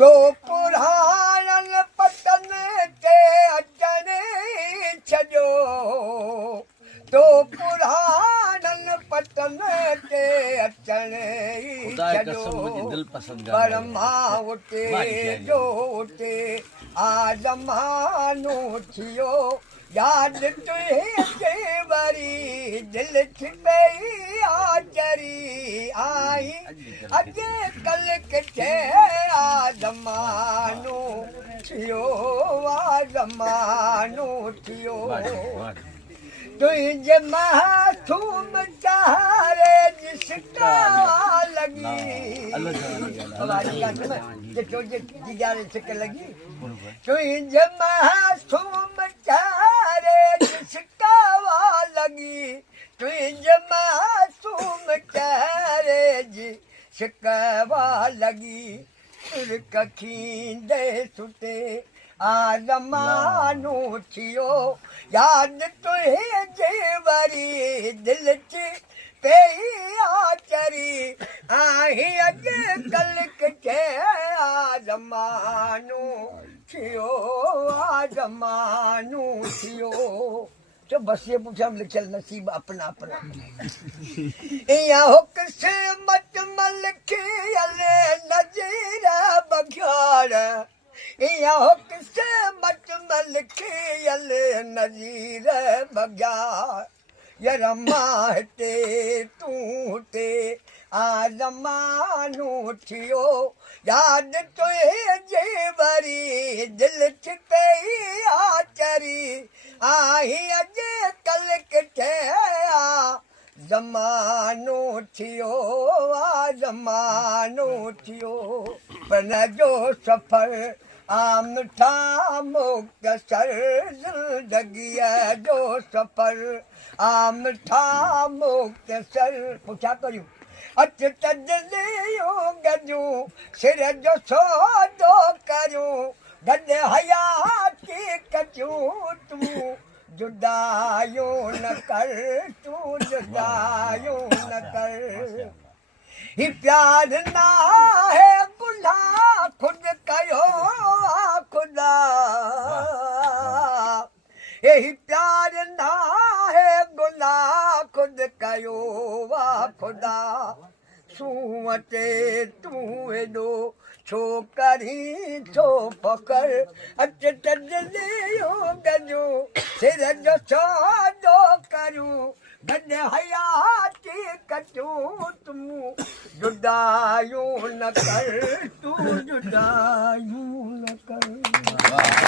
तो पुराणन पतन ते अचने छजो तो पुराणन पतन ते अचने छजो परमा उते जो उते आजमानो थियो याद तुझे वरी दिल छिपे आचरी आई अजे कल किथे आजमानो थियो आजमानो थियो तुझे मासूम चारे जिसका लगी लगी तुझे मासूम चारे जिसका लगी तुझे मासूम चारे जिसका लगी तुर कखींदे सुते आजमानो थियो याद तुझे वरी दिल च पे आचरी आई अॼु कल किथे आजमानो थियो आजमानो थियो तो बस ये पूछा लिखल नसीब अपना अपना या हो किस्मत मलखी अले नजीरा बघार या हो किस्मत मलखी अले नजीर बघार यरमा ते तू ते आजमानो थियो याद तुझे वरी दिल छिपे आचरी आई अॼु कल किथे ज़मानो थियो ज़मानो थियो पन जो सफ़र आमठा मुक्तसर ज़िंदगीअ जो सफ़र आमठा मुक्तसर पुछा करियूं अच तजलियूं गॾियूं सिर जो सौदो करियूं गॾु हयाती कटियूं तूं जुदायूं न कर तूं जुदायूं न कर ही प्यार ना है गुनाह खुद कयो खुदा यही प्यार ना है गुनाह खुद कयो वाह खुदा सूअते तूं एॾो छो करी छो फ़कर अच तजलियूं गॾियूं सिर जो सौदो करियूं गॾु हयाती कटियूं तूं जुदायूं न कर तूं जुदायूं न कर